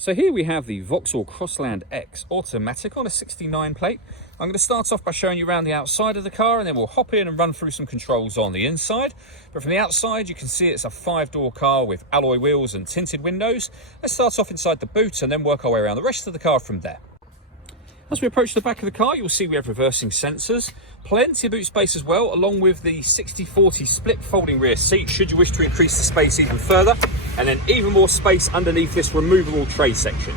So here we have the Vauxhall Crossland X automatic on a 69 plate. I'm going to start off by showing you around the outside of the car, and then we'll hop in and run through some controls on the inside. But from the outside, you can see it's a 5-door car with alloy wheels and tinted windows. Let's start off inside the boot and then work our way around the rest of the car from there. As we approach the back of the car, you'll see we have reversing sensors, plenty of boot space as well, along with the 60/40 split folding rear seat should you wish to increase the space even further, and then even more space underneath this removable tray section.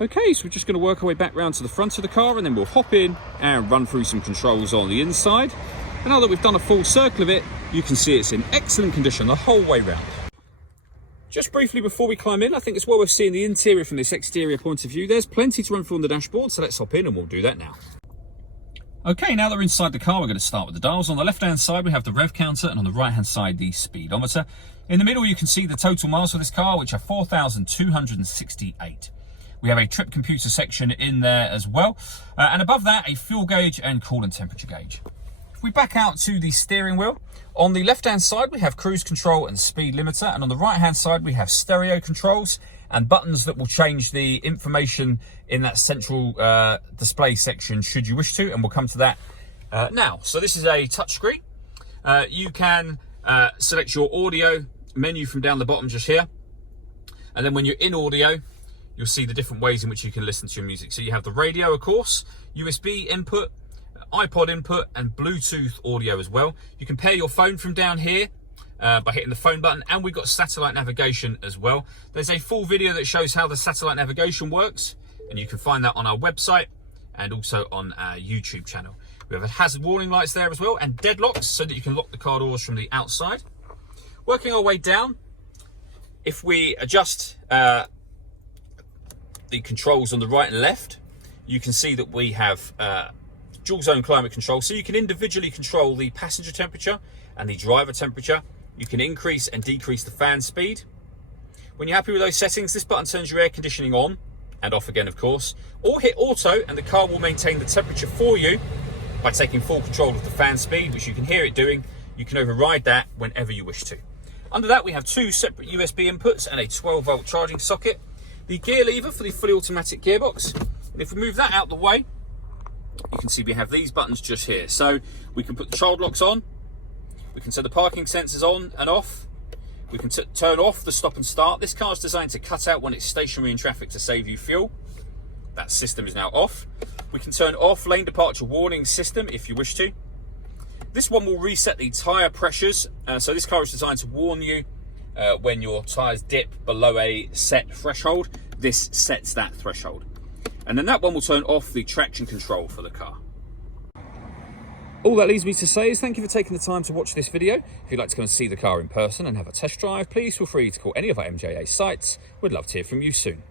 Okay, so we're just going to work our way back round to the front of the car, and then we'll hop in and run through some controls on the inside. And now that we've done a full circle of it, you can see it's in excellent condition the whole way round. Just briefly before we climb in, I think it's well worth seeing the interior from this exterior point of view. There's plenty to run through on the dashboard, so let's hop in and we'll do that now. Okay, now that we're inside the car, we're going to start with the dials. On the left-hand side, we have the rev counter, and on the right-hand side, the speedometer. In the middle, you can see the total miles for this car, which are 4,268. We have a trip computer section in there as well. And above that, a fuel gauge and coolant temperature gauge. If we back out to the steering wheel, on the left-hand side, we have cruise control and speed limiter. And on the right-hand side, we have stereo controls and buttons that will change the information in that central display section should you wish to. And we'll come to that now. So this is a touchscreen. You can select your audio menu from down the bottom just here. And then when you're in audio, you'll see the different ways in which you can listen to your music. So you have the radio, of course, USB input, iPod input, and Bluetooth audio as well. You can pair your phone from down here by hitting the phone button, and we've got satellite navigation as well. There's a full video that shows how the satellite navigation works, and you can find that on our website and also on our YouTube channel. We have a hazard warning lights there as well, and deadlocks so that you can lock the car doors from the outside. Working our way down, if we adjust the controls on the right and left, you can see that we have dual zone climate control, so you can individually control the passenger temperature and the driver temperature. You can increase and decrease the fan speed. When you're happy with those settings, this button turns your air conditioning on and off again, of course, or hit auto and the car will maintain the temperature for you by taking full control of the fan speed, which you can hear it doing. You can override that whenever you wish to. Under that, we have two separate USB inputs and a 12-volt charging socket. The gear lever for the fully automatic gearbox. And if we move that out the way, you can see we have these buttons just here. So we can put the child locks on, we can set the parking sensors on and off, we can turn off the stop and start. This car is designed to cut out when it's stationary in traffic to save you fuel. That system is now off. We can turn off lane departure warning system if you wish to. This one will reset the tyre pressures. So this car is designed to warn you when your tyres dip below a set threshold. This sets that threshold. And then that one will turn off the traction control for the car. All that leaves me to say is thank you for taking the time to watch this video. If you'd like to come and see the car in person and have a test drive, please feel free to call any of our MJA sites. We'd love to hear from you soon.